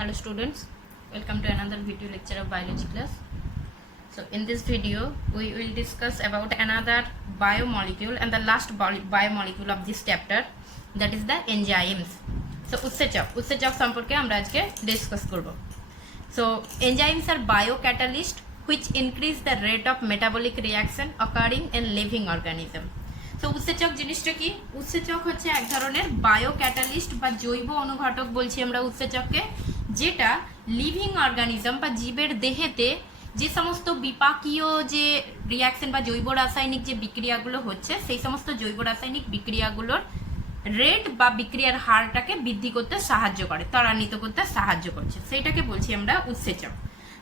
Hello students, welcome to another video lecture of biology class. So in this video we will discuss about another biomolecule and the last biomolecule of this chapter, that is the enzymes. So উৎসেচক সম্পর্কে আমরা আজকে discuss করব. So enzymes are biocatalyst which increase the rate of metabolic reaction occurring in living organism. তো উৎসেচক জিনিসটা কি? উৎসেচক হচ্ছে এক ধরনের বায়োক্যাটালিস্ট বা জৈব অনুঘটক বলছি আমরা উৎসেচককে, যেটা লিভিং অর্গানিজম বা জীবের দেহেতে যে সমস্ত বিপাকীয় যে রিয়াকশন বা জৈব রাসায়নিক যে বিক্রিয়াগুলো হচ্ছে সেই সমস্ত জৈব রাসায়নিক বিক্রিয়াগুলোর রেট বা বিক্রিয়ার হারটাকে বৃদ্ধি করতে সাহায্য করে, ত্বরান্বিত করতে সাহায্য করছে, সেইটাকে বলছি আমরা উৎসেচক.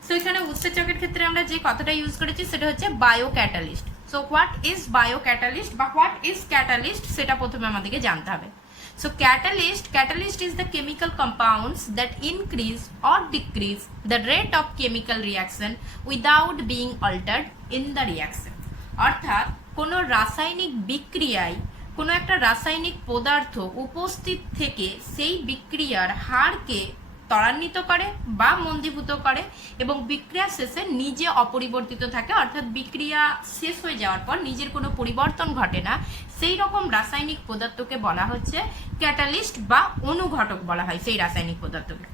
সো এখানে উৎসেচকের ক্ষেত্রে আমরা যে কথাটা ইউজ করেছি সেটা হচ্ছে বায়োক্যাটালিস্ট. সো হোয়াট ইজ বায়োক্যাটালিস্ট বা হোয়াট ইজ ক্যাটালিস্ট সেটা প্রথমে আমাদেরকে জানতে হবে. So catalyst is the chemical compounds that increase or decrease the rate of chemical reaction without being altered in the reaction. অর্থাৎ কোনো রাসায়নিক বিক্রিয়ায় কোনো একটা রাসায়নিক পদার্থ উপস্থিত থেকে সেই বিক্রিয়ার হারকে ত্বরান্বিত করে বা মন্দীভূত করে এবং বিক্রিয়া শেষে নিজে অপরিবর্তিত থাকে, অর্থাৎ বিক্রিয়া শেষ হয়ে যাওয়ার পর নিজের কোনো পরিবর্তন ঘটে না, সেই রকম রাসায়নিক পদার্থকে বলা হচ্ছে ক্যাটালিস্ট বা অনুঘটক বলা হয় সেই রাসায়নিক পদার্থকে.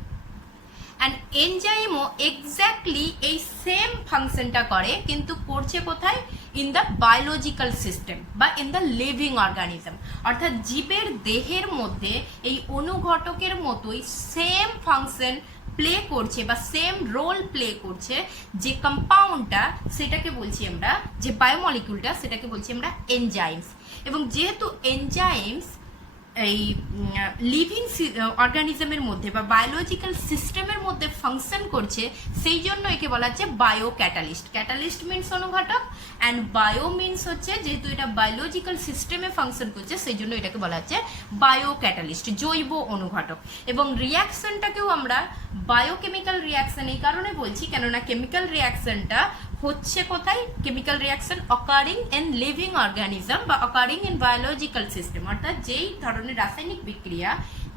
অ্যান্ড এনজাইমও এক্স্যাক্টলি এই সেম ফাংশনটা করে, কিন্তু করছে কোথায়? ইন দ্য বায়োলজিক্যাল সিস্টেম বা ইন দ্য লিভিং অর্গানিজম. অর্থাৎ জীবের দেহের মধ্যে এই অনুঘটকের মতোই সেম ফাংশন প্লে করছে বা সেম রোল প্লে করছে যে কম্পাউন্ডটা, সেটাকে বলছি আমরা, যে বায়োমলিকিউলটা সেটাকে বলছি আমরা এনজাইমস. এবং যেহেতু এনজাইমস এই লিভিং অর্গানিজমের মধ্যে বা বায়োলজিক্যাল সিস্টেমের মধ্যে ফাংশন করছে, সেই জন্য একে বলা হচ্ছে বায়ো ক্যাটালিস্ট. ক্যাটালিস্ট মিনস অনুঘটক অ্যান্ড বায়ো মিনস হচ্ছে যেহেতু এটা বায়োলজিক্যাল সিস্টেমে ফাংশন করছে সেই জন্য এটাকে বলা হচ্ছে বায়ো ক্যাটালিস্ট, জৈব অনুঘটক. এবং রিয়াকশনটাকেও আমরা বায়োকেমিক্যাল রিয়াকশন এই কারণে বলছি কেননা কেমিক্যাল রিয়াকশনটা হচ্ছে কোথায়? Chemical reaction occurring in living organism বা অকারিং ইন বায়োলজিক্যাল সিস্টেম, অর্থাৎ যেই ধরনের রাসায়নিক বিক্রিয়া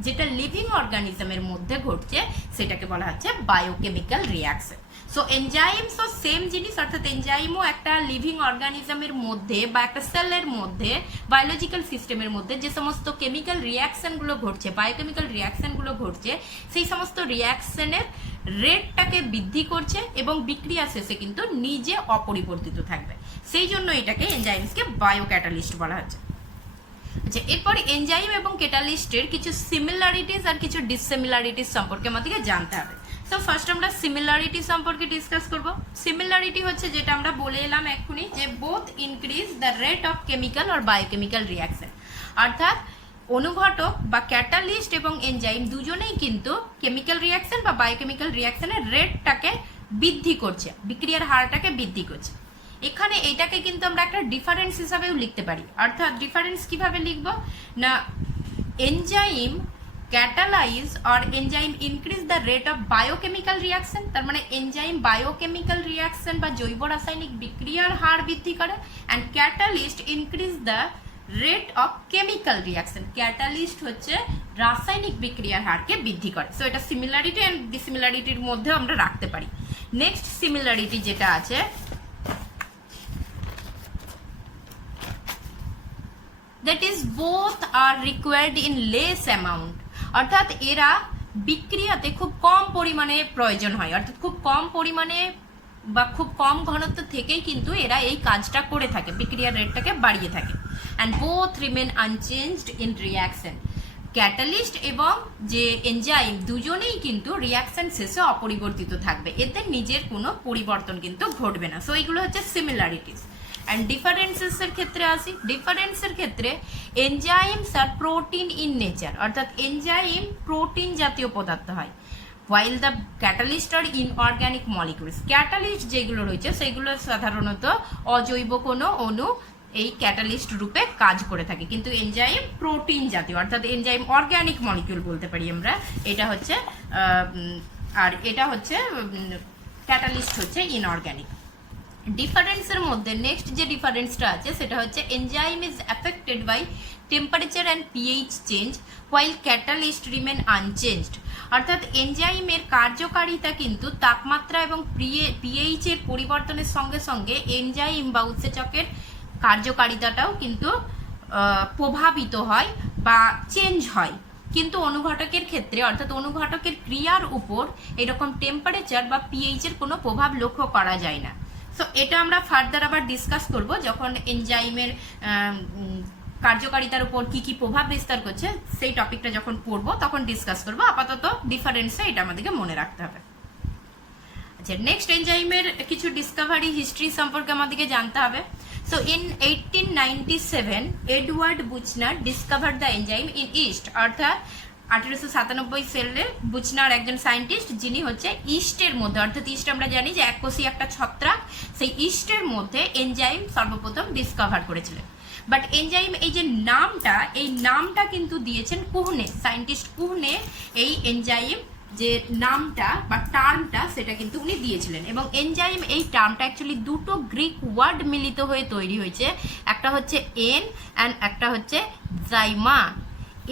যেটা লিভিং অর্গানিজমের মধ্যে ঘটছে সেটাকে বলা হচ্ছে বায়োকেমিক্যাল রিয়াকশন. সো এনজাইমসও সেম জিনিস, অর্থাৎ এনজাইমও একটা লিভিং অর্গানিজমের মধ্যে বা একটা সেলের মধ্যে বায়োলজিক্যাল সিস্টেমের মধ্যে যে সমস্ত কেমিক্যাল রিয়াকশনগুলো ঘটছে, বায়োকেমিক্যাল রিয়াকশনগুলো ঘটছে, সেই সমস্ত রিয়াকশনের রেটটাকে বৃদ্ধি করছে এবং বিক্রিয়া শেষে কিন্তু নিজে অপরিবর্তিত থাকবে, সেই জন্য এটাকে এনজাইমসকে বায়োক্যাটালিস্ট বলা হচ্ছে. আচ্ছা, এরপর এনজাইম এবং ক্যাটালিস্টের কিছু সিমিলারিটিস আর কিছু ডিসিমিলারিটিস সম্পর্কে আমাদেরকে জানতে হবে. সো ফার্স্ট আমরা সিমিলারিটি সম্পর্কে ডিসকাস করব. সিমিলারিটি হচ্ছে যেটা আমরা বলে এলাম এক্ষুনি, যে both increase the rate of chemical or biochemical reaction. অর্থাৎ অনুঘটক বা ক্যাটালিস্ট এবং এনজাইম দুজনেই কিন্তু কেমিক্যাল রিয়াকশন বা বায়োকেমিক্যাল রিয়াকশনের রেটটাকে বৃদ্ধি করছে, বিক্রিয়ার হারটাকে বৃদ্ধি করছে. এখানে এইটাকে কিন্তু আমরা একটা ডিফারেন্স হিসাবেও লিখতে পারি. অর্থাৎ ডিফারেন্স কিভাবে লিখব না, enzyme catalyse or enzyme increase the rate of biochemical reaction, তার মানে এনজাইম বায়োকেমিক্যাল রিয়াকশন বা জৈব রাসায়নিক বিক্রিয়ার হার বৃদ্ধি করে, and catalyst increase the rate of chemical reaction. Catalyst হচ্ছে রাসায়নিক বিক্রিয়ার হারকে বৃদ্ধি করে. সো এটা সিমিলারিটি অ্যান্ড ডিসিমিলারিটির মধ্যে আমরা রাখতে পারি. নেক্সট সিমিলারিটি যেটা আছে, that is both are required in less amount. অর্থাৎ এরা বিক্রিয়াতে খুব কম পরিমাণে প্রয়োজন হয়, অর্থাৎ খুব কম পরিমাণে বা খুব কম ঘনত্ব থেকেই কিন্তু এরা এই কাজটা করে থাকে, বিক্রিয়ার রেটটাকে বাড়িয়ে থাকে. And both remain unchanged in reaction. Catalyst এবং যে এনজাইম দুজনেই কিন্তু রিয়াকশন শেষে অপরিবর্তিত থাকবে, এতে নিজের কোনো পরিবর্তন কিন্তু ঘটবে না. সো এইগুলো হচ্ছে সিমিলারিটিস. অ্যান্ড ডিফারেন্সেসের ক্ষেত্রে আসি. ডিফারেন্সের ক্ষেত্রে enzymes are protein in nature, অর্থাৎ এনজাইম প্রোটিন জাতীয় পদার্থ হয়, while the catalyst are inorganic molecules. Catalyst যেগুলো রয়েছে সেগুলো সাধারণত অজৈব কোনো অণু এই ক্যাটালিস্ট রূপে কাজ করে থাকে, কিন্তু এনজাইম প্রোটিন জাতীয়, অর্থাৎ এনজাইম অর্গানিক মলিকিউল বলতে পারি আমরা. এটা হচ্ছে আর এটা হচ্ছে ক্যাটালিস্ট হচ্ছে ইনঅর্গানিক. ডিফারেন্সের মধ্যে নেক্সট যে ডিফারেন্সটা আছে সেটা হচ্ছে enzyme is affected by temperature and pH change while catalyst remain unchanged. অর্থাৎ এনজাইমের কার্যকারিতা কিন্তু তাপমাত্রা এবং পিএইচ এর পরিবর্তনের সঙ্গে সঙ্গে এনজাইম বা উৎসেচকের কার্যকারিতাটাও কিন্তু প্রভাবিত হয় বা চেঞ্জ হয়। কিন্তু অনুঘটকের ক্ষেত্রে অর্থাৎ অনুঘটকের ক্রিয়ার উপর এরকম টেম্পারেচার বা পিএইচ এর কোনো প্রভাব লক্ষ্য করা যায় না। সো এটা আমরা ফার্দার আবার ডিসকাস করব যখন এনজাইমের কার্যকারিতার উপর কি কি প্রভাব বিস্তার করছে সেই টপিকটা যখন পড়বো তখন ডিসকাস করবো। আপাতত ডিফারেন্সে এটা আমাদেরকে মনে রাখতে হবে। আচ্ছা, নেক্সট এনজাইমের কিছু ডিসকভারি হিস্ট্রি সম্পর্কে আমাদেরকে জানতে হবে। So in 1897 Edward Buchner discovered the enzyme in yeast. অর্থাৎ 1897 সালে বুচনার একজন সায়েন্টিস্ট যিনি হচ্ছে ইস্টের মধ্যে, অর্থাৎ ইস্ট আমরা জানি যে এককোষী একটা ছত্রাক, সেই ইস্টের মধ্যে এনজাইম সর্বপ্রথম ডিসকভার করেছিলেন। বাট এনজাইম এই যে নামটা, এই নামটা কিন্তু দিয়েছেন কুহনে, সায়েন্টিস্ট কুহনে এই এনজাইম যে নামটা বা টার্মটা সেটা কিন্তু উনি দিয়েছিলেন। এবং এনজাইম এই টার্মটা অ্যাকচুয়ালি দুটো গ্রিক ওয়ার্ড মিলিত হয়ে তৈরি হয়েছে, একটা হচ্ছে এন অ্যান্ড একটা হচ্ছে জাইমা।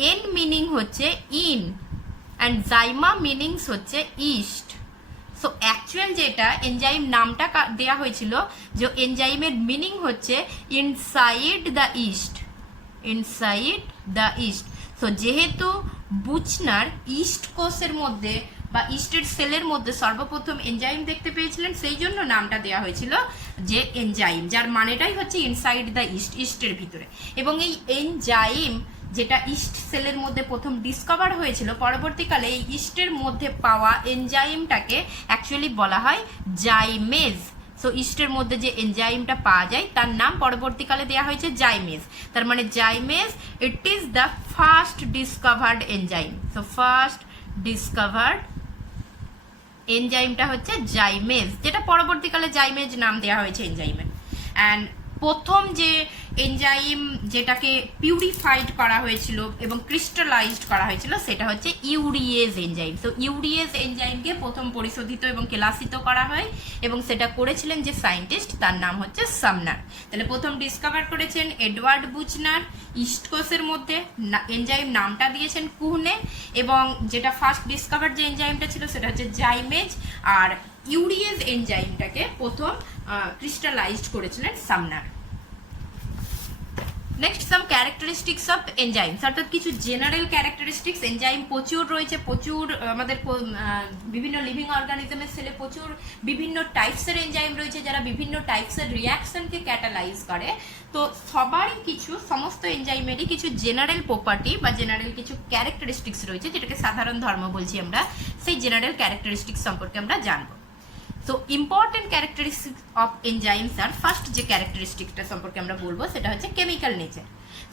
এন মিনিং হচ্ছে ইন অ্যান্ড জাইমা মিনিংস হচ্ছে ইস্ট। সো অ্যাকচুয়াল যেটা এনজাইম নামটা দেয়া হয়েছিল যে এনজাইমের মিনিং হচ্ছে inside the east, inside the east. So যেহেতু বুচনার ইস্ট কোষের মধ্যে বা ইস্টের সেলের মধ্যে সর্বপ্রথম এনজাইম দেখতে পেয়েছিলেন, সেই জন্য নামটা দেওয়া হয়েছিল যে এনজাইম, যার মানেটাই হচ্ছে ইনসাইড দ্য ইস্ট, ইস্টের ভিতরে। এবং এই এনজাইম যেটা ইস্ট সেলের মধ্যে প্রথম ডিসকভার হয়েছিল, পরবর্তীকালে এই ইস্টের মধ্যে পাওয়া এনজাইমটাকে অ্যাকচুয়ালি বলা হয় জাইমেজ। সো ইস্টের মধ্যে যে এনজাইমটা পাওয়া যায় তার নাম পরবর্তীকালে দেওয়া হয়েছে জাইমেজ। তার মানে zymase it is the first discovered enzyme. So first discovered এনজাইমটা হচ্ছে জাইমেজ, যেটা পরবর্তীকালে জাইমেজ নাম দেওয়া হয়েছে এনজাইমের। অ্যান্ড প্রথম যে এনজাইম যেটাকে পিউরিফাইড করা হয়েছিল এবং ক্রিস্টালাইজড করা হয়েছিল সেটা হচ্ছে ইউরিয়েজ এনজাইম। তো ইউরিয়েজ এনজাইমকে প্রথম পরিশোধিত এবং কেলাসিত করা হয় এবং সেটা করেছিলেন যে সায়েন্টিস্ট, তার নাম হচ্ছে সামনার। তাহলে প্রথম ডিসকভার করেছেন এডওয়ার্ড বুচনার ইস্ট কোষের মধ্যে, এনজাইম নামটা দিয়েছেন কুহনে, এবং যেটা ফার্স্ট ডিসকভার যে এনজাইমটা ছিল সেটা হচ্ছে জাইমেজ, আর ইউরিয়েজ এনজাইমটাকে প্রথম ক্রিস্টালাইজড করেছিলেন Sumner. Next some characteristics of enzymes, অর্থাৎ কিছু জেনারেল ক্যারেক্টারিস্টিক্স। এনজাইম প্রচুর রয়েছে, প্রচুর আমাদের বিভিন্ন লিভিং অর্গানিজমের সেলে প্রচুর বিভিন্ন টাইপসের এনজাইম রয়েছে যারা বিভিন্ন টাইপসের রিয়াকশনকে ক্যাটালাইজ করে। তো সবারই কিছু, সমস্ত এনজাইমেরই কিছু জেনারেল প্রপার্টি বা জেনারেল কিছু ক্যারেক্টারিস্টিক্স রয়েছে, যেটাকে সাধারণ ধর্ম বলছি আমরা। সেই জেনারেল ক্যারেক্টারিস্টিক্স সম্পর্কে আমরা জানবো। So important characteristics of enzymes আর ফার্স্ট যে ক্যারেক্টারিস্টিক্সটা সম্পর্কে আমরা বলবো সেটা হচ্ছে কেমিক্যাল নেচার।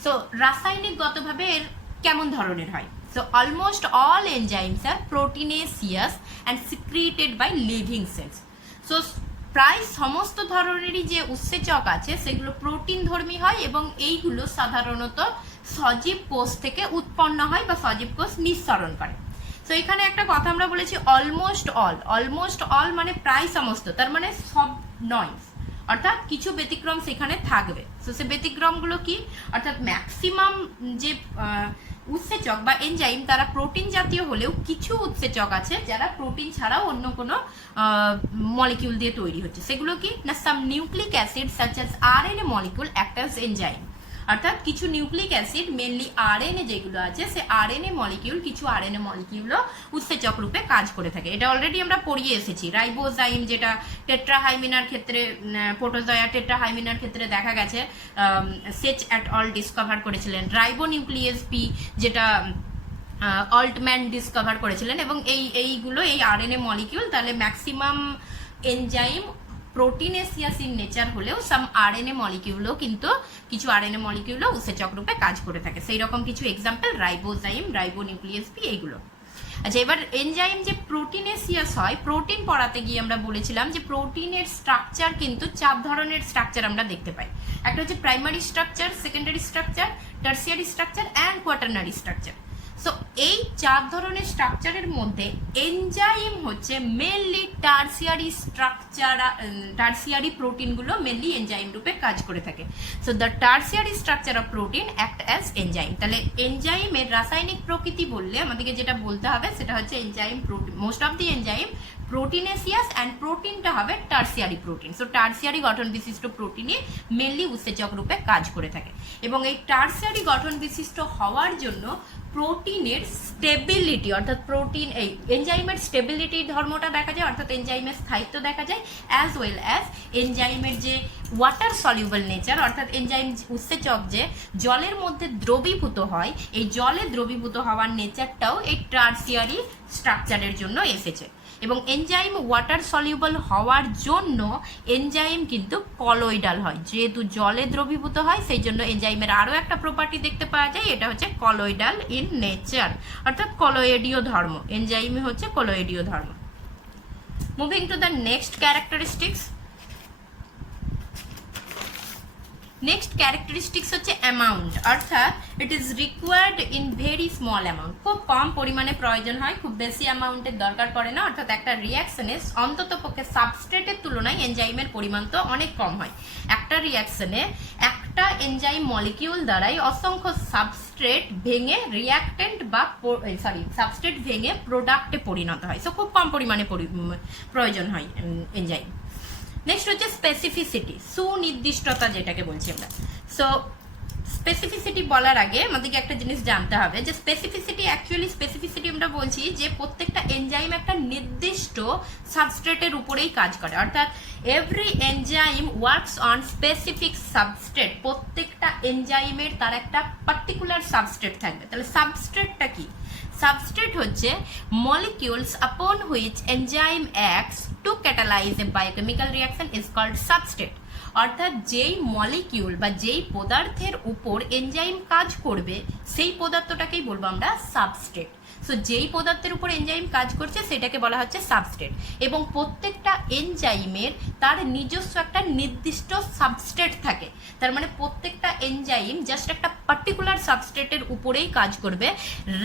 সো রাসায়নিকগতভাবে এর কেমন ধরনের হয়? So almost all enzymes are proteinaceous and secreted by living cells. So প্রায় সমস্ত ধরনেরই যে উৎসেচক আছে সেগুলো প্রোটিন ধর্মী হয় এবং এইগুলো সাধারণত সজীব কোষ থেকে উৎপন্ন হয় বা সজীব কোষ নিঃসরণ করে। তো এখানে একটা কথা আমরা বলেছি অলমোস্ট অল, অলমোস্ট অল মানে প্রায় সমস্ত, তার মানে সব নয়, অর্থাৎ কিছু ব্যতিক্রম সেখানে থাকবে। তো সে ব্যতিক্রমগুলো কি? অর্থাৎ ম্যাক্সিমাম যে উৎসেচক বা এনজাইম তারা প্রোটিন জাতীয় হলেও কিছু উৎসেচক আছে যারা প্রোটিন ছাড়াও অন্য কোনো মলিকিউল দিয়ে তৈরি হচ্ছে। সেগুলো কি না, some nucleic acid such as RNA molecule act as enzyme. অর্থাৎ কিছু নিউক্লিক অ্যাসিড, মেনলি আরএনএ যেগুলো আছে, সে আরএনএ মলিকিউল, কিছু আরএনএ মলিকিউলও উৎসেচক রূপে কাজ করে থাকে। এটা অলরেডি আমরা পড়িয়ে এসেছি। রাইবোজাইম যেটা টেট্রাহাইমিনার ক্ষেত্রে, প্রোটোজয়া টেট্রাহাইমিনার ক্ষেত্রে দেখা গেছে সেচ অ্যাট অল ডিসকভার করেছিলেন। রাইবোনিউক্লিয়েজ পি যেটা অল্টম্যান ডিসকভার করেছিলেন। এবং এইগুলো এই আরএনএ মলিকিউল, তাহলে ম্যাক্সিমাম এনজাইম প্রোটিনেসিয়াস ইন নেচার হলেও সাম আরএনএ মলিকিউলও কিন্তু, কিছু আরএনএ মলিকিউলও উৎসেচক রূপে কাজ করে থাকে। সেই রকম কিছু এক্সাম্পল রাইবোজাইম, রাইবোনিউক্লিয়েজ পি, এইগুলো। আচ্ছা, এবার এনজাইম যে প্রোটিনেসিয়াস হয়, প্রোটিন পড়াতে গিয়ে আমরা বলেছিলাম যে প্রোটিনের স্ট্রাকচার কিন্তু 4 ধরনের স্ট্রাকচার আমরা দেখতে পাই। একটা হচ্ছে primary structure, secondary structure, tertiary structure and quaternary structure. So এই 4 ধরনের স্ট্রাকচারের মধ্যে এনজাইম হচ্ছে মেনলি টার্সিয়ারি প্রোটিনগুলো মেনলি এনজাইম রূপে কাজ করে থাকে। So the tertiary structure of protein act as enzyme. তাহলে এনজাইমের রাসায়নিক প্রকৃতি বললে আমাদেরকে যেটা বলতে হবে সেটা হচ্ছে enzyme protein, most of the enzyme proteinaceous and প্রোটিনটা হবে টার্সিয়ারি প্রোটিন। সো টার্সিয়ারি গঠন বিশিষ্ট প্রোটিনই মেনলি উৎসেচক রূপে কাজ করে থাকে, এবং এই টার্সিয়ারি গঠন বিশিষ্ট হওয়ার জন্য প্রোটিনের স্টেবিলিটি অর্থাৎ প্রোটিন এই এনজাইমের স্টেবিলিটির ধর্মটা দেখা যায়, অর্থাৎ এনজাইমের স্থায়িত্ব দেখা যায়, অ্যাজ ওয়েল অ্যাজ এনজাইমের যে ওয়াটার সলিউবল নেচার, অর্থাৎ এনজাইম উৎসেচক যে জলের মধ্যে দ্রবীভূত হয়, এই জলে দ্রবীভূত হওয়ার নেচারটাও এই টার্সিয়ারি স্ট্রাকচারের জন্য এসেছে। এবং এনজাইম ওয়াটার সলিউবল হওয়ার জন্য এনজাইম কিন্তু কলয়েডাল হয়, যেহেতু জলে দ্রবীভূত হয় সেই জন্য এনজাইমের আরও একটা প্রপার্টি দেখতে পাওয়া যায়, এটা হচ্ছে কলয়েডাল ইন নেচার, অর্থাৎ কলয়েডীয় ধর্ম। এনজাইম হচ্ছে কলয়েডীয় ধর্ম। Moving to the next characteristics. Next characteristics হচ্ছে অ্যামাউন্ট, অর্থাৎ it is required in very small amount, খুব কম পরিমাণে প্রয়োজন হয়, খুব বেশি অ্যামাউন্টের দরকার পড়ে না। অর্থাৎ একটা রিয়াকশনে অন্তত পক্ষে সাবস্ট্রেটের তুলনায় এনজাইমের পরিমাণ তো অনেক কম হয়। একটা রিয়াকশনে একটা এনজাইম মলিকিউল দ্বারাই অসংখ্য সাবস্ট্রেট ভেঙে রিয়াক্টেন্ট বা সাবস্ট্রেট ভেঙে প্রোডাক্টে পরিণত হয়। সো খুব কম পরিমাণে প্রয়োজন হয় এনজাইম। নেক্সট হচ্ছে স্পেসিফিসিটি, সুনির্দিষ্টতা যেটাকে বলছি আমরা। সো স্পেসিফিসিটি বলার আগে আমাদেরকে একটা জিনিস জানতে হবে যে স্পেসিফিসিটি আমরা বলছি যে প্রত্যেকটা এনজাইম একটা নির্দিষ্ট সাবস্ট্রেটের উপরেই কাজ করে, অর্থাৎ every enzyme works on specific substrate. প্রত্যেকটা এনজাইমের তার একটা পার্টিকুলার সাবস্ট্রেট থাকবে। তাহলে সাবস্ট্রেটটা কি? Substrate হচ্ছে molecules upon which enzyme acts to catalyze a biochemical reaction is called substrate। অর্থাৎ যেই মলিকিউল বা যেই পদার্থের উপর এনজাইম কাজ করবে সেই পদার্থটাকেই বলবো আমরা সাবস্ট্রেট। সো যেই পদার্থের উপর এনজাইম কাজ করছে সেটাকে বলা হচ্ছে সাবস্ট্রেট, এবং প্রত্যেকটা এনজাইমের তার নিজস্ব একটা নির্দিষ্ট সাবস্ট্রেট থাকে। তার মানে প্রত্যেকটা এনজাইম জাস্ট একটা পার্টিকুলার সাবস্ট্রেটের উপরেই কাজ করবে,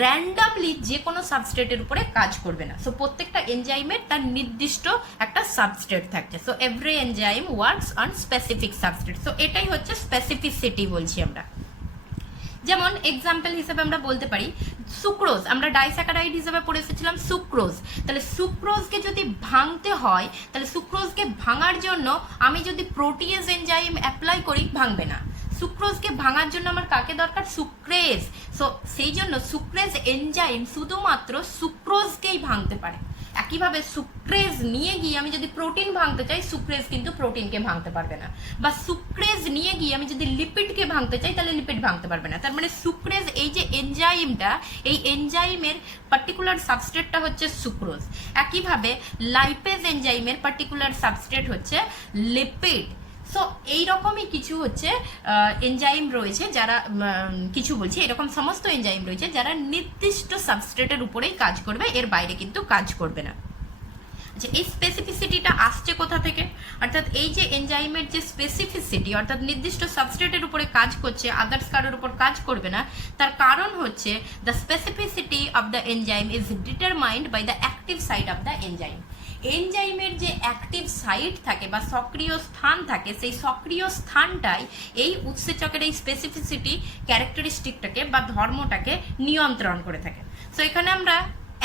র্যান্ডামলি যে কোনো সাবস্ট্রেটের উপরে কাজ করবে না। সো প্রত্যেকটা এনজাইমের তার নির্দিষ্ট একটা সাবস্ট্রেট থাকছে। So every enzyme works on specific substrate. So এটাই হচ্ছে স্পেসিফিসিটি বলছি আমরা। যেমন এক্সাম্পল হিসেবে আমরা বলতে পারি সুক্রোজ, আমরা ডাইস্যাকারাইড হিসেবে পড়ে এসেছিলাম সুক্রোজ। তাহলে সুক্রোজকে যদি ভাঙতে হয়, তাহলে সুক্রোজকে ভাঙার জন্য আমি যদি প্রোটিয়েজ এনজাইম অ্যাপ্লাই করি ভাঙবে না। সুক্রোজকে ভাঙার জন্য আমার কাকে দরকার? সুক্রেজ। সো সেই জন্য সুক্রেজ এনজাইম শুধুমাত্র সুক্রোজকেই ভাঙতে পারে। একইভাবে সুক্রেজ নিয়ে গিয়ে আমি যদি প্রোটিন ভাঙতে চাই, সুক্রেজ কিন্তু প্রোটিনকে ভাঙতে পারবে না, বা সুক্রেজ নিয়ে গিয়ে আমি যদি লিপিডকে ভাঙতে চাই তাহলে লিপিড ভাঙতে পারবে না। তার মানে সুক্রেজ এই যে এনজাইমটা, এই এনজাইমের পার্টিকুলার সাবস্ট্রেটটা হচ্ছে সুক্রোজ। একইভাবে লাইপেজ এনজাইমের পার্টিকুলার সাবস্ট্রেট হচ্ছে লিপিড। সো এইরকমই কিছু হচ্ছে এনজাইম রয়েছে যারা কিছু বলছি এরকম সমস্ত এনজাইম রয়েছে যারা নির্দিষ্ট সাবস্ট্রেটের উপরেই কাজ করবে, এর বাইরে কিন্তু কাজ করবে না। আচ্ছা, এই স্পেসিফিসিটিটা আসছে কোথা থেকে? অর্থাৎ এই যে এনজাইমের যে স্পেসিফিসিটি, অর্থাৎ নির্দিষ্ট সাবস্ট্রেটের উপরে কাজ করছে, আদার্স কারোর উপর কাজ করবে না, তার কারণ হচ্ছে the specificity of the enzyme is determined by the active site of the enzyme. এনজাইমের যে অ্যাক্টিভ সাইট থাকে বা সক্রিয় স্থান থাকে, সেই সক্রিয় স্থানটাই এই উৎসেচকের এই স্পেসিফিসিটি ক্যারেক্টারিস্টিকটাকে বা ধর্মটাকে নিয়ন্ত্রণ করে থাকে। সো এখানে আমরা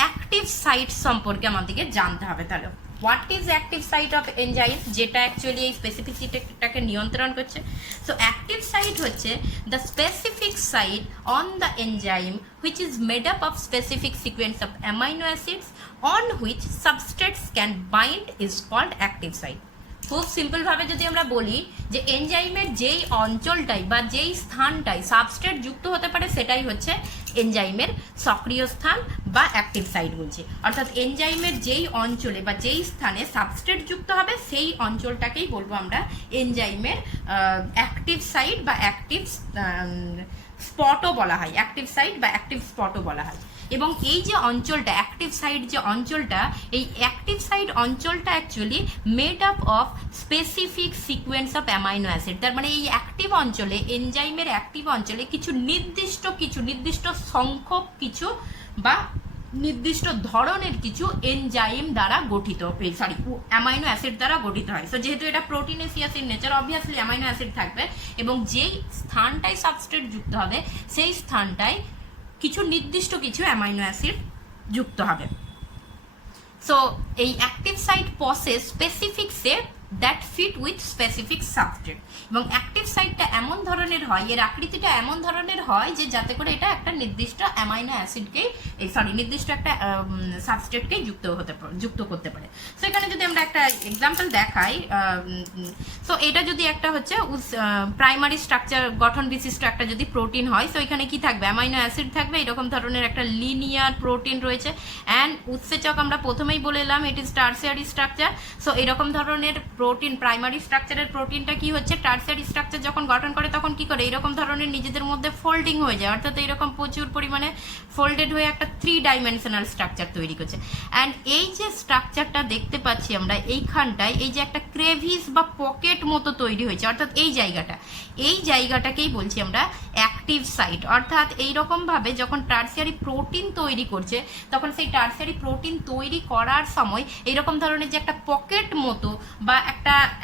অ্যাক্টিভ সাইট সম্পর্কে আমাদেরকে জানতে হবে। তাহলে what is active site of enzyme, যেটা অ্যাকচুয়ালি এই স্পেসিফিসিটিটাকে নিয়ন্ত্রণ করছে। সো অ্যাক্টিভ সাইট হচ্ছে the specific site on the enzyme which is made up of specific sequence of amino acids on which substrates can bind is called active site. খুব simple ভাবে যদি আমরা বলি যে এনজাইমের যেই অঞ্চলটাই বা যেই স্থানটাই সাবস্ট্রেট যুক্ত হতে পারে সেটাই হচ্ছে এনজাইমের সক্রিয় স্থান বা অ্যাক্টিভ সাইট বলছি। অর্থাৎ এনজাইমের যেই অঞ্চলে বা যেই স্থানে সাবস্ট্রেট যুক্ত হবে সেই অঞ্চলটাকেই বলবো আমরা এনজাইমের অ্যাক্টিভ সাইট বা অ্যাক্টিভ স্পটও বলা হয়, অ্যাক্টিভ সাইট বা অ্যাক্টিভ স্পটও বলা হয়। এবং এই যে অঞ্চলটা অ্যাক্টিভ সাইট যে অঞ্চলটা, এই অ্যাক্টিভ সাইট অঞ্চলটা actually made up of specific sequence of amino acid. তার মানে এই অ্যাক্টিভ অঞ্চলে, এনজাইমের অ্যাক্টিভ অঞ্চলে কিছু নির্দিষ্ট সংখ্যক কিছু বা নির্দিষ্ট ধরনের কিছু এনজাইম দ্বারা গঠিত, অ্যামাইনো অ্যাসিড দ্বারা গঠিত হয়। সো যেহেতু এটা proteinaceous in nature, obviously amino acid থাকবে এবং যেই স্থানটায় সাবস্ট্রেট যুক্ত হবে সেই স্থানটায় কিছু নির্দিষ্ট কিছু অ্যামাইনো অ্যাসিড যুক্ত হবে। সো এই active site possess specific shape that fit with specific substrate. এবং অ্যাক্টিভ সাইটটা এমন ধরনের হয়, এর আকৃতিটা এমন ধরনের হয় যে যাতে করে এটা একটা নির্দিষ্ট অ্যামাইনো অ্যাসিডকেই নির্দিষ্ট একটা সাবস্ট্রেটকেই যুক্ত করতে পারে। সো এখানে যদি আমরা একটা এক্সাম্পল দেখাই, সো এটা যদি একটা হচ্ছে প্রাইমারি স্ট্রাকচার গঠন বিশিষ্ট একটা যদি প্রোটিন হয়, সো এখানে কি থাকবে, অ্যামাইনো অ্যাসিড থাকবে, এরকম ধরনের একটা লিনিয়ার প্রোটিন রয়েছে। অ্যান্ড উৎসেচক আমরা প্রথমেই বলে এলাম it is tertiary structure. So এরকম ধরনের প্রোটিন, প্রাইমারি স্ট্রাকচারের প্রোটিনটা কি হচ্ছে, টার্সিয়ারি স্ট্রাকচার যখন গঠন করে তখন কি করে, এরকম ধরনের নিজেদের মধ্যে ফোল্ডিং হয়ে যায়, অর্থাৎ এরকম প্রচুর পরিমাণে ফোল্ডেড হয়ে একটা 3 ডাইমেনশনাল স্ট্রাকচার তৈরি করছে। অ্যান্ড এই যে স্ট্রাকচারটা দেখতে পাচ্ছি আমরা এইখানটায়, এই যে একটা ক্রেভিস বা পকেট মতো তৈরি হয়েছে, অর্থাৎ এই জায়গাটাকেই বলছি আমরা অ্যাক্টিভ সাইট। অর্থাৎ এইরকমভাবে যখন টার্সিয়ারি প্রোটিন তৈরি করছে তখন সেই টার্সিয়ারি প্রোটিন তৈরি করার সময় এইরকম ধরনের যে একটা পকেট মতো বা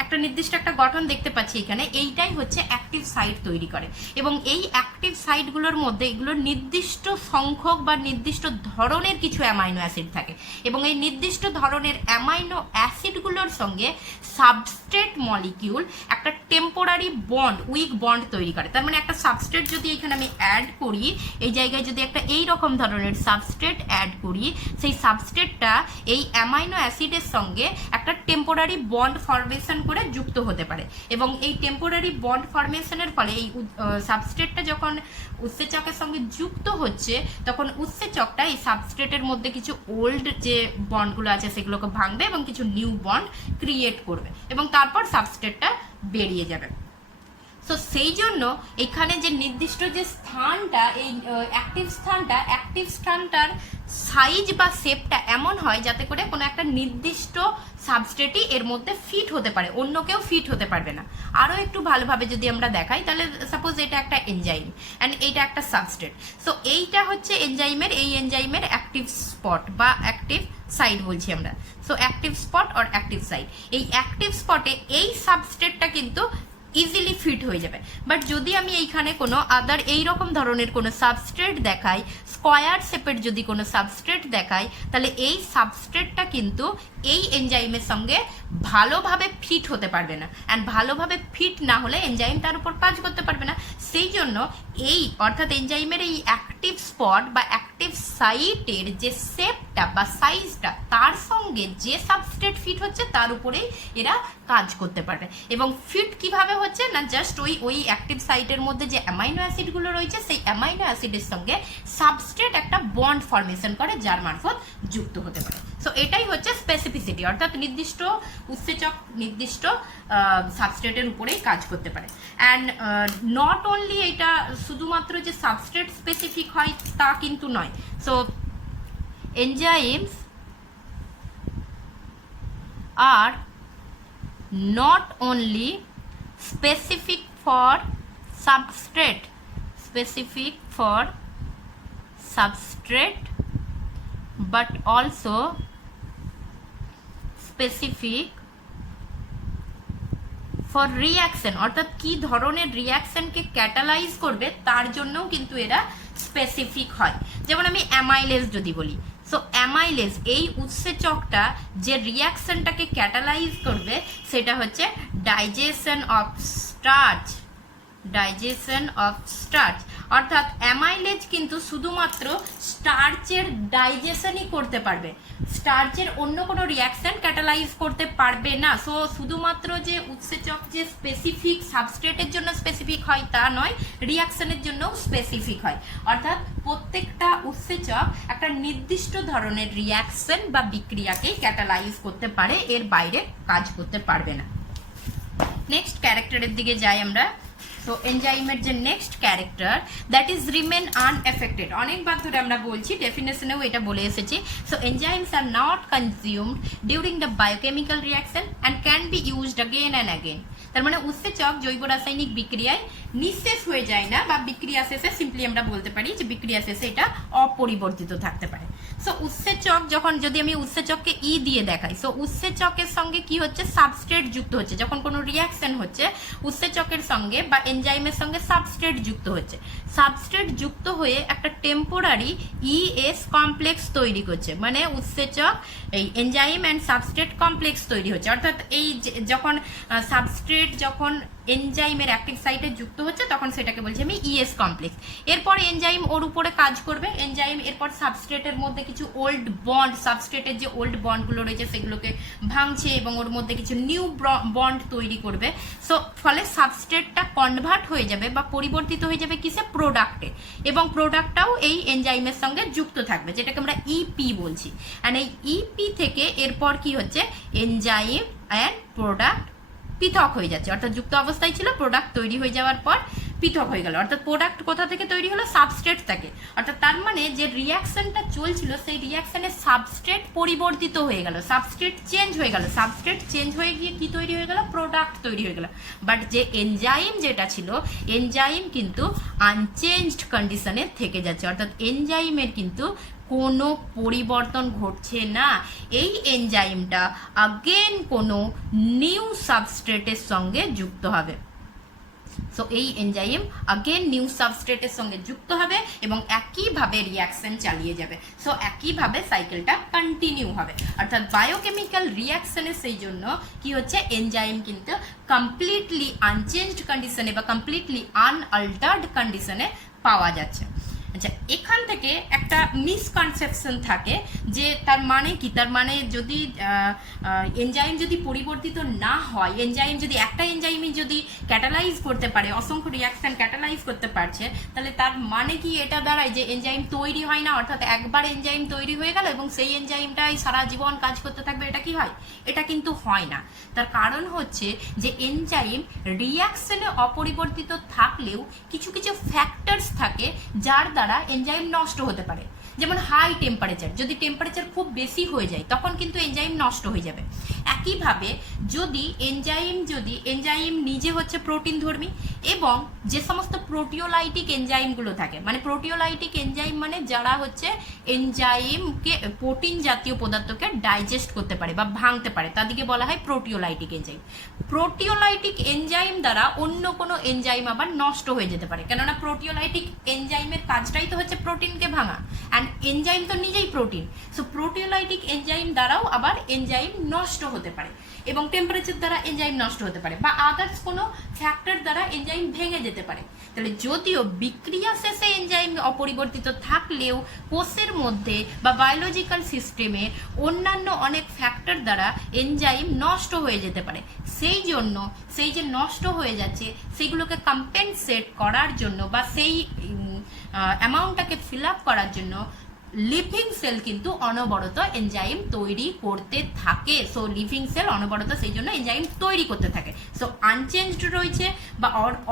একটা নির্দিষ্ট একটা গঠন দেখতে পাচ্ছি এখানে, এইটাই হচ্ছে অ্যাক্টিভ সাইট তৈরি করে। এবং এই অ্যাক্টিভ সাইটগুলোর মধ্যে এগুলো নির্দিষ্ট সংখ্যক বা নির্দিষ্ট ধরনের কিছু অ্যামাইনো অ্যাসিড থাকে এবং এই নির্দিষ্ট ধরনের অ্যামাইনো অ্যাসিডগুলোর সঙ্গে সাবস্ট্রেট মলিকিউল একটা টেম্পোরারি বন্ড, উইক বন্ড তৈরি করে। তার মানে একটা সাবস্ট্রেট যদি এখানে আমি অ্যাড করি, এই জায়গায় যদি একটা এইরকম ধরনের সাবস্ট্রেট অ্যাড করি, সেই সাবস্ট্রেটটা এই অ্যামাইনো অ্যাসিডের সঙ্গে একটা টেম্পোরারি বন্ড ফরমেশন করে যুক্ত হতে পারে। এবং এই টেম্পোরারি বন্ড ফরমেশনের ফলে এই সাবস্ট্রেটটা যখন উৎসেচকের সঙ্গে যুক্ত হচ্ছে তখন উৎসেচকটা এই সাবস্ট্রেটের মধ্যে কিছু ওল্ড যে বন্ডগুলো আছে সেগুলোকে ভাঙবে এবং কিছু নিউ বন্ড ক্রিয়েট করবে এবং তারপর সাবস্ট্রেটটা বেরিয়ে যাবে। সো সেই জন্য এখানে যে নির্দিষ্ট যে স্থানটা, এই অ্যাক্টিভ স্থানটার সাইজ বা শেপটা এমন হয় যাতে করে কোনো একটা নির্দিষ্ট সাবস্ট্রেটই এর মধ্যে ফিট হতে পারে, অন্য কেউ ফিট হতে পারবে না। আরও একটু ভালোভাবে যদি আমরা দেখাই তাহলে সাপোজ এটা একটা এনজাইম অ্যান্ড এইটা একটা সাবস্ট্রেট। সো এইটা হচ্ছে এই এনজাইমের অ্যাক্টিভ স্পট বা অ্যাক্টিভ সাইট বলছি আমরা। So active spot or active site, এই অ্যাক্টিভ স্পটে এই সাবস্ট্রেটটা কিন্তু ইজিলি ফিট হয়ে যাবে। বাট যদি আমি এইখানে কোনো আদার এইরকম ধরনের কোনো সাবস্ট্রেট দেখাই, স্কোয়ার শেপের যদি কোনো সাবস্ট্রেট দেখাই, তাহলে এই সাবস্ট্রেটটা কিন্তু এই এনজাইমের সঙ্গে ভালোভাবে ফিট হতে পারবে না। অ্যান্ড ভালোভাবে ফিট না হলে এনজাইম তার উপর কাজ করতে পারবে না। সেই জন্য অর্থাৎ এনজাইমের এই অ্যাক্টিভ স্পট বা অ্যাক্টিভ সাইটের যে শেপটা বা সাইজটা, তার সঙ্গে যে সাবস্ট্রেট ফিট হচ্ছে তার উপরেই এরা কাজ করতে পারবে। এবং ফিট কিভাবে হচ্ছে না, জাস্ট ওই অ্যাক্টিভ সাইটের মধ্যে যে অ্যামাইনো অ্যাসিডগুলো রয়েছে সেই অ্যামাইনো অ্যাসিডের সঙ্গে সাবস্ট্রেট একটা বন্ড ফরমেশন করে যার মারফত যুক্ত হতে পারে। সো এটাই হচ্ছে স্পেসিফিসিটি, অর্থাৎ নির্দিষ্ট উৎসেচক নির্দিষ্ট সাবস্ট্রেটের উপরেই কাজ করতে পারে। অ্যান্ড নট অনলি এটা শুধুমাত্র যে সাবস্ট্রেট স্পেসিফিক হয় তা কিন্তু নয়। So enzymes are not only specific for substrate but also specific for reaction, অর্থাৎ কি ধরনের রিয়াকশনকে ক্যাটালাইজ করবে তার জন্যও কিন্তু এরা স্পেসিফিক হয়। যেমন আমি অ্যামাইলেজ যদি বলি, সো অ্যামাইলেজ এই উৎসেচকটা যে রিয়াকশনটাকে ক্যাটালাইজ করবে সেটা হচ্ছে ডাইজেশন অফ স্টার্চ। অর্থাৎ অ্যামাইলেজ কিন্তু শুধুমাত্র স্টার্চের ডাইজেশনই করতে পারবে, স্টার্চের অন্য কোনো রিয়াকশন ক্যাটালাইজ করতে পারবে না। সো শুধুমাত্র যে উৎসেচক যে স্পেসিফিক সাবস্ট্রেটের জন্য স্পেসিফিক হয় তা নয়, রিয়াকশনের জন্যও স্পেসিফিক হয়। অর্থাৎ প্রত্যেকটা উৎসেচক একটা নির্দিষ্ট ধরনের রিয়াকশন বা বিক্রিয়াকে ক্যাটালাইজ করতে পারে, এর বাইরে কাজ করতে পারবে না। নেক্সট ক্যারেক্টারের দিকে যাই আমরা। তো এনজাইমের যে next character that is remain unaffected, অনেকবার ধরে আমরা বলছি, ডেফিনেশনেও এটা বলে এসেছি। So enzymes are not consumed during the biochemical reaction and can be used again and again. তার মানে উৎসেচক জৈব রাসায়নিক বিক্রিয়ায় নিঃশেষ হয়ে যায় না, বা বিক্রিয়া শেষে সিম্পলি আমরা বলতে পারি যে বিক্রিয়া শেষে এটা অপরিবর্তিত থাকতে পারে। সো উৎসেচক যখন, যদি আমি উৎসেচককে ই দিয়ে দেখাই, সো উৎসেচকের সঙ্গে কি হচ্ছে, সাবস্ট্রেট যুক্ত হচ্ছে। যখন কোনো রিয়াকশন হচ্ছে উৎসেচকের সঙ্গে বা এনজাইমের সঙ্গে সাবস্ট্রেট যুক্ত হচ্ছে, সাবস্ট্রেট যুক্ত হয়ে একটা টেম্পোরারি ইএস কমপ্লেক্স তৈরি করছে, মানে উৎসেচক এই এনজাইম অ্যান্ড সাবস্ট্রেট কমপ্লেক্স তৈরি হচ্ছে। অর্থাৎ এই যখন সাবস্ট্রেট যখন এনজাইমের অ্যাক্টিভ সাইটে যুক্ত হচ্ছে তখন সেটাকে বলছি আমি ইএস কমপ্লেক্স। এরপর এনজাইম ওর উপরে কাজ করবে, এনজাইম এরপর সাবস্ট্রেটের মধ্যে কিছু ওল্ড বন্ড, সাবস্ট্রেটের যে ওল্ড বন্ডগুলো রয়েছে সেগুলোকে ভাঙছে এবং ওর মধ্যে কিছু নিউ বন্ড তৈরি করবে। সো ফলে সাবস্ট্রেটটা কনভার্ট হয়ে যাবে বা পরিবর্তিত হয়ে যাবে কিসে, প্রোডাক্টে, এবং প্রোডাক্টটাও এই এনজাইমের সঙ্গে যুক্ত থাকবে, যেটাকে আমরা ইপি বলছি। অ্যান্ড এই ইপি থেকে এরপর কি হচ্ছে, এনজাইম অ্যান্ড প্রোডাক্ট পৃথক হয়ে যাচ্ছে। অর্থাৎ যুক্ত অবস্থায় ছিল, প্রোডাক্ট তৈরি হয়ে যাওয়ার পর পৃথক হয়ে গেল। অর্থাৎ প্রোডাক্ট কোথা থেকে তৈরি হলো, সাবস্ট্রেট থেকে। অর্থাৎ তার মানে যে রিয়াকশনটা চলছিল সেই রিয়াকশনের সাবস্ট্রেট পরিবর্তিত হয়ে গেল, সাবস্ট্রেট চেঞ্জ হয়ে গেল, সাবস্ট্রেট চেঞ্জ হয়ে গিয়ে কি তৈরি হয়ে গেল, প্রোডাক্ট তৈরি হয়ে গেল। বাট যে এনজাইম যেটা ছিল, এনজাইম কিন্তু আনচেঞ্জড কন্ডিশনে থেকে যাচ্ছে। অর্থাৎ এনজাইমের কিন্তু কোনো পরিবর্তন ঘটছে না। এই এনজাইমটা আগেন কোনো নিউ সাবস্ট্রেটের সঙ্গে যুক্ত হবে। সো এই এনজাইম আগেন নিউ সাবস্ট্রেটের সঙ্গে যুক্ত হবে এবং একইভাবে রিয়াকশন চালিয়ে যাবে। সো একইভাবে সাইকেলটা কন্টিনিউ হবে। অর্থাৎ বায়োকেমিক্যাল রিয়াকশনে সেই জন্য কি হচ্ছে, এনজাইম কিন্তু কমপ্লিটলি আনচেঞ্জড কন্ডিশনে বা কমপ্লিটলি আনঅল্টার্ড কন্ডিশনে পাওয়া যাচ্ছে। আচ্ছা, এখান থেকে একটা মিসকনসেপশন থাকে যে তার মানে কি, তার মানে যদি এনজাইম যদি পরিবর্তিত না হয়, এনজাইম যদি একটা এনজাইমই যদি ক্যাটালাইজ করতে পারে, অসংখ্য রিয়াকশন ক্যাটালাইজ করতে পারছে, তাহলে তার মানে কি এটা দাঁড়ায় যে এনজাইম তৈরি হয় না। অর্থাৎ একবার এনজাইম তৈরি হয়ে গেল এবং সেই এনজাইমটাই সারা জীবন কাজ করতে থাকবে, এটা কি হয়? এটা কিন্তু হয় না। তার কারণ হচ্ছে যে এনজাইম রিয়াকশনে অপরিবর্তিত থাকলেও কিছু কিছু ফ্যাক্টরস থাকে যার দ্বারা এনজাইম নষ্ট হতে পারে। যেমন হাই টেম্পারেচার, যদি টেম্পারেচার খুব বেশি হয়ে যায় তখন কিন্তু এনজাইম নষ্ট হয়ে যাবে। একইভাবে যদি এনজাইম নিজে হচ্ছে প্রোটিন ধর্মী এবং যে সমস্ত প্রোটিওলাইটিক এনজাইমগুলো থাকে, মানে প্রোটিওলাইটিক এনজাইম মানে যারা হচ্ছে এনজাইমকে, প্রোটিন জাতীয় পদার্থকে ডাইজেস্ট করতে পারে বা ভাঙতে পারে, তাদেরকে বলা হয় প্রোটিওলাইটিক এনজাইম। প্রোটিওলাইটিক এনজাইম দ্বারা অন্য কোনো এনজাইম আবার নষ্ট হয়ে যেতে পারে, কেননা প্রোটিওলাইটিক এনজাইমের কাজটাই তো হচ্ছে প্রোটিনকে ভাঙা, অ্যান্ড এনজাইম তো নিজেই প্রোটিন। সো প্রোটিওলাইটিক এনজাইম দ্বারাও আবার এনজাইম নষ্ট হতে পারে এবং টেম্পারেচার দ্বারা এনজাইম নষ্ট হতে পারে বা আদার্স কোনো ফ্যাক্টর দ্বারা এনজাইম ভেঙে যেতে পারে। তাহলে যদিও বিক্রিয়া শেষে এনজাইম অপরিবর্তিত থাকলেও কোষের মধ্যে বা বায়োলজিক্যাল সিস্টেমে অন্যান্য অনেক ফ্যাক্টর দ্বারা এনজাইম নষ্ট হয়ে যেতে পারে। সেই জন্য সেই যে নষ্ট হয়ে যাচ্ছে সেগুলোকে কম্পেনসেট করার জন্য বা সেই অ্যামাউন্টটাকে ফিল আপ করার জন্য লিভিং সেল কিন্তু অনবরত এনজাইম তৈরি করতে থাকে। সো লিভিং সেল অনবরত সেই জন্য এনজাইম তৈরি করতে থাকে। সো আনচেঞ্জড রয়েছে বা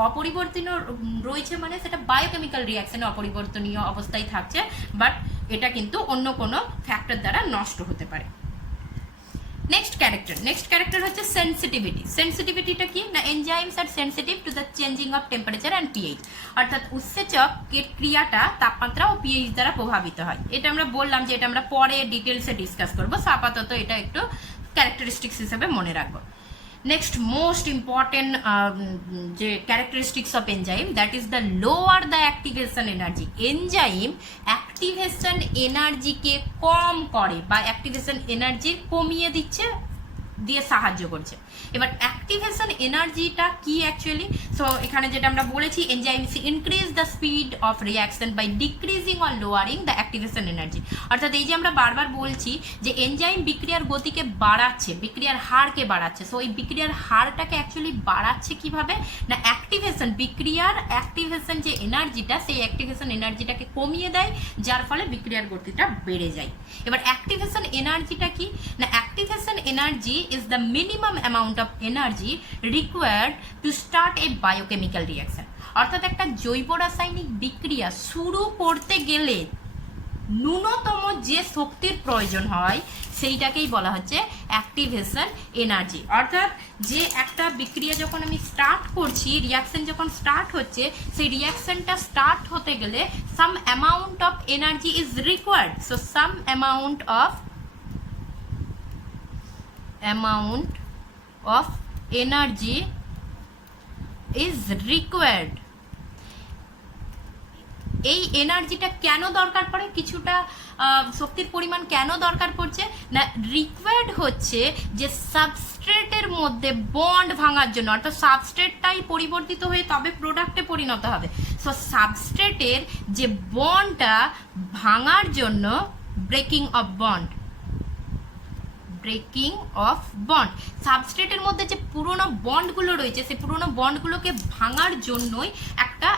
অপরিবর্তনীয় রয়েছে, মানে সেটা বায়োকেমিক্যাল রিয়াকশনে অপরিবর্তনীয় অবস্থায় থাকছে, বাট এটা কিন্তু অন্য কোনো ফ্যাক্টর দ্বারা নষ্ট হতে পারে। নেক্সট ক্যারেক্টার হচ্ছে সেন্সিটিভিটি। সেন্সিটিভিটিটা কি না, enzymes are sensitive to the changing of temperature and pH. অর্থাৎ উৎসেচকের ক্রিয়াটা তাপমাত্রা ও পিএইচ দ্বারা প্রভাবিত হয়। এটা আমরা বললাম যে এটা আমরা পরে ডিটেলসে ডিসকাস করবো, সো আপাতত এটা একটু ক্যারেক্টারিস্টিক্স হিসেবে মনে রাখবো। নেক্সট মোস্ট ইম্পর্টেন্ট যে characteristics of enzyme, that is the lower the activation energy. Enzyme activation এনার্জিকে কম করে বা অ্যাক্টিভেশন এনার্জি কমিয়ে দিয়ে সাহায্য করছে। এবার অ্যাক্টিভেশন এনার্জিটা কি অ্যাকচুয়ালি, সো এখানে যেটা আমরা বলেছি, enzymes increase the speed of reaction by decreasing or lowering the activation energy. অর্থাৎ এই যে আমরা বারবার বলছি যে এনজাইম বিক্রিয়ার গতিকে বাড়াচ্ছে, বিক্রিয়ার হারকে বাড়াচ্ছে। সো এই বিক্রিয়ার হারটাকে অ্যাকচুয়ালি বাড়াচ্ছে কিভাবে না, অ্যাক্টিভেশন যে এনার্জিটা, সেই অ্যাক্টিভেশন এনার্জিটাকে কমিয়ে দেয়, যার ফলে বিক্রিয়ার গতিটা বেড়ে যায়। এবার অ্যাক্টিভেশন এনার্জিটা কি না, activation energy is the minimum amount of energy required to start a biochemical reaction. অর্থাৎ একটা জৈব রাসায়নিক বিক্রিয়া শুরু করতে গেলে ন্যূনতম যে শক্তির প্রয়োজন হয় সেইটাকেই বলা হচ্ছে অ্যাক্টিভেশন এনার্জি। অর্থাৎ যে একটা বিক্রিয়া যখন আমি স্টার্ট করছি, রিয়াকশন যখন স্টার্ট হচ্ছে, সেই রিয়াকশনটা স্টার্ট হতে গেলে some amount of energy is required. So some amount of energy is required. এই এনার্জিটা কেন দরকার পড়ে, কিছুটা শক্তির পরিমাণ কেন দরকার পড়ছে না, রিকোয়ার্ড হচ্ছে যে সাবস্ট্রেটের মধ্যে বন্ড ভাঙার জন্য, অর্থাৎ সাবস্ট্রেটটাই পরিবর্তিত হয়ে তবে প্রোডাক্টে পরিণত হবে। সো সাবস্ট্রেটের যে বন্ডটা ভাঙার জন্য ব্রেকিং অফ বন্ড, সাবস্ট্রেটের মধ্যে যে পুরনো বন্ডগুলো রয়েছে সেই পুরনো বন্ডগুলোকে ভাঙার জন্যই একটা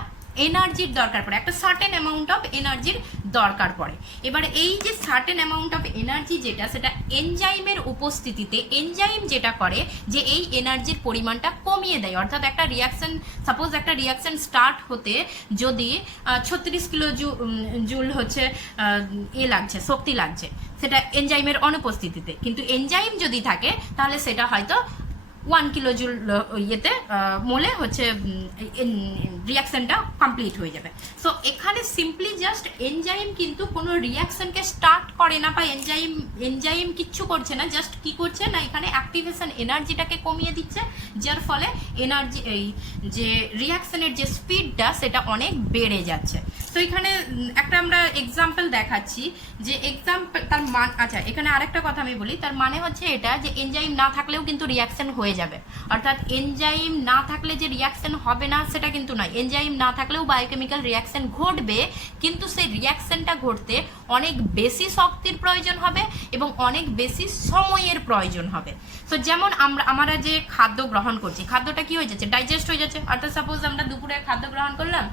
এনার্জির দরকার পড়ে, একটা সার্টেন অ্যামাউন্ট অফ এনার্জির দরকার পড়ে। এবার এই যে সার্টেন অ্যামাউন্ট অফ এনার্জি যেটা, সেটা এনজাইমের উপস্থিতিতে এনজাইম যেটা করে যে এই এনার্জির পরিমাণটা কমিয়ে দেয়। অর্থাৎ একটা রিয়াকশন, সাপোজ একটা রিয়াকশন স্টার্ট হতে যদি 36 কিলো জুল হচ্ছে লাগছে, শক্তি লাগছে, সেটা এনজাইমের অনুপস্থিতিতে, কিন্তু এনজাইম যদি থাকে তাহলে সেটা হয়তো 1 কিলো জুল মোলে হচ্ছে রিয়াকশনটা কমপ্লিট হয়ে যাবে। সো এখানে সিম্পলি জাস্ট এনজাইম কিন্তু কোনো রিয়াকশনকে স্টার্ট করে না, বা এনজাইম কিচ্ছু করছে না, জাস্ট কি করছে না এখানে অ্যাক্টিভেশন এনার্জিটাকে কমিয়ে দিচ্ছে, যার ফলে এনার্জি এই যে রিয়াকশনের যে স্পিডটা সেটা অনেক বেড়ে যাচ্ছে। তো এখানে একটা আমরা এক্সাম্পল দেখাচ্ছি, যে এক্সাম্পল তার মান, আচ্ছা এখানে আরেকটা কথা আমি বলি, তার মানে হচ্ছে এটা যে এনজাইম না থাকলেও কিন্তু রিয়াকশন হয়ে যাবে। অর্থাৎ এনজাইম না থাকলে যে রিয়াকশন হবে না সেটা কিন্তু নয়, এনজাইম না থাকলেও বায়োকেমিক্যাল রিয়াকশন ঘটবে, কিন্তু সেই রিয়াকশনটা ঘটতে অনেক বেশি শক্তির প্রয়োজন হবে এবং অনেক বেশি সময়ের প্রয়োজন হবে। তো যেমন আমরা যে খাদ্য গ্রহণ করছি, খাদ্যটা কি হয়ে যাচ্ছে, ডাইজেস্ট হয়ে যাচ্ছে। অর্থাৎ সাপোজ আমরা দুপুরে খাদ্য গ্রহণ করলাম,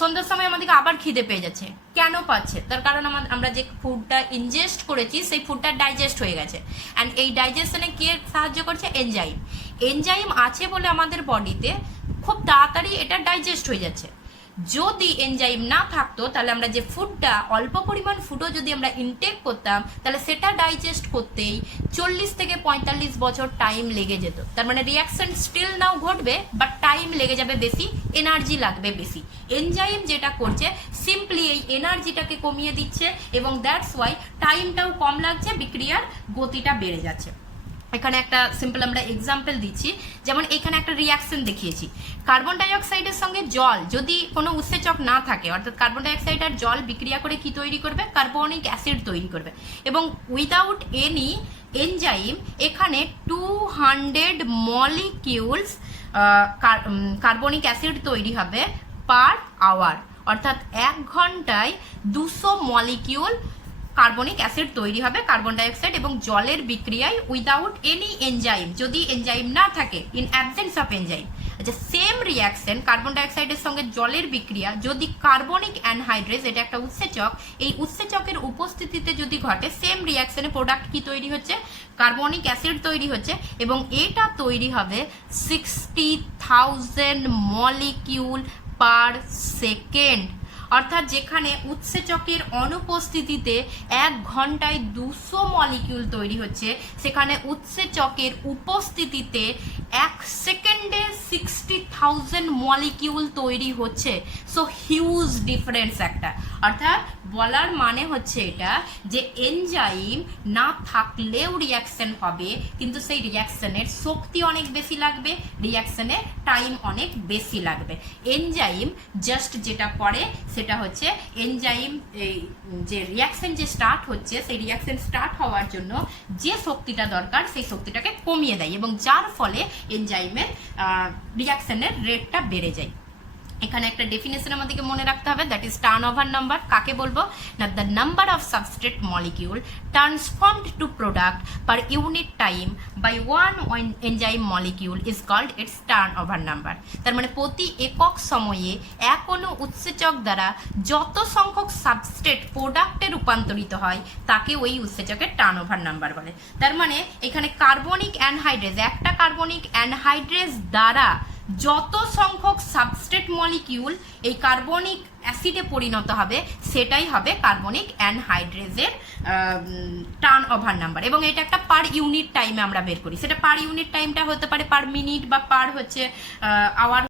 সন্ধ্যার সময় আমাদেরকে আবার খিদে পেয়ে যাচ্ছে। কেন পাচ্ছে? তার কারণ আমরা যে ফুডটা ইনজেস্ট করেছি সেই ফুডটা ডাইজেস্ট হয়ে গেছে। অ্যান্ড এই ডাইজেশনে কে সাহায্য করছে? এনজাইম। এনজাইম আছে বলে আমাদের বডিতে খুব তাড়াতাড়ি এটা ডাইজেস্ট হয়ে যাচ্ছে। যদি এনজাইম না থাকতো তাহলে আমরা যে ফুডটা, অল্প পরিমাণ ফুডও যদি আমরা ইনটেক করতাম, তাহলে সেটা ডাইজেস্ট করতেই 40 থেকে 45 বছর টাইম লেগে যেত। তার মানে রিয়াকশন স্টিল নাও ঘটবে, বাট টাইম লেগে যাবে বেশি, এনার্জি লাগবে বেশি। এনজাইম যেটা করছে সিম্পলি এই এনার্জিটাকে কমিয়ে দিচ্ছে, এবং দ্যাটস ওয়াই টাইমটাও কম লাগছে, বিক্রিয়ার গতিটা বেড়ে যাচ্ছে। এখানে একটা সিম্পল আমরা এক্সাম্পল দিচ্ছি, যেমন এখানে একটা রিয়াকশন দেখিয়েছি, কার্বন ডাইঅক্সাইডের সঙ্গে জল যদি কোনো উৎসেচক না থাকে, অর্থাৎ কার্বন ডাইঅক্সাইড আর জল বিক্রিয়া করে কি তৈরি করবে? কার্বনিক অ্যাসিড তৈরি করবে। এবং উইদাউট এনি এনজাইম এখানে 200 মলিকিউলস কার্বনিক অ্যাসিড তৈরি হবে পার আওয়ার, অর্থাৎ 1 ঘন্টায় 200 মলিকিউল কার্বনিক অ্যাসিড তৈরি হবে কার্বন ডাইঅক্সাইড এবং জলের বিক্রিয়ায়, উইদাউট এনি এনজাইম, যদি এনজাইম না থাকে, ইন অ্যাবসেন্স অফ এনজাইম। আচ্ছা, সেম রিয়াকশন কার্বন ডাইঅক্সাইডের সঙ্গে জলের বিক্রিয়া যদি কার্বনিক অ্যানহাইড্রেজ, এটা একটা উৎসেচক, এই উৎসেচকের উপস্থিতিতে যদি ঘটে, সেম রিয়াকশনে প্রোডাক্ট কি তৈরি হচ্ছে? কার্বনিক অ্যাসিড তৈরি হচ্ছে, এবং এটা তৈরি হবে 60,000 মলিকিউল পার সেকেন্ড। অর্থাৎ যেখানে উৎসেচকের অনুপস্থিতিতে 1 ঘন্টায় 200 মলিকিউল তৈরি হচ্ছে, সেখানে উৎসেচকের উপস্থিতিতে 1 সেকেন্ডে 60,000 মলিকিউল তৈরি হচ্ছে। সো হিউজ ডিফারেন্স একটা। অর্থাৎ বলার মানে হচ্ছে এটা যে এনজাইম না থাকলেও রিয়াকশন হবে, কিন্তু সেই রিয়াকশনের শক্তি অনেক বেশি লাগবে, রিয়াকশনের টাইম অনেক বেশি লাগবে। এনজাইম জাস্ট যেটা করে সেটা হচ্ছে এনজাইম এই যে রিয়াকশন যে স্টার্ট হচ্ছে, সেই রিয়াকশন স্টার্ট হওয়ার জন্য যে শক্তিটা দরকার সেই শক্তিটাকে কমিয়ে দেয়, এবং যার ফলে এনজাইমের রিয়াকশনের রেটটা বেড়ে যায়। এখানে একটা ডেফিনেশন আমাদেরকে মনে রাখতে হবে, দ্যাট ইজ টার্নওভার নাম্বার। কাকে বলবো না, the number of substrate molecule transformed to product per unit time by one enzyme molecule is called its turnover number. তার মানে প্রতি একক সময়ে কোনো উৎসেচক দ্বারা যত সংখ্যক সাবস্ট্রেট প্রোডাক্টে রূপান্তরিত হয় তাকে ওই উৎসেচকের টার্নওভার নাম্বার বলে। তার মানে এখানে কার্বনিক অ্যানহাইড্রেজ, একটা কার্বনিক অ্যানহাইড্রেজ দ্বারা যত সংখ্যক সাবস্ট্রেট মলিকিউল এই কার্বনিক অ্যাসিডে পরিণত হবে সেটাই হবে কার্বনিক অ্যানহাইড্রেজের টার্ন ওভার নাম্বার, এবং এটা একটা পার ইউনিট টাইমে আমরা বের করি। সেটা পার ইউনিট টাইমটা হতে পারে পার মিনিট বা পার আওয়ার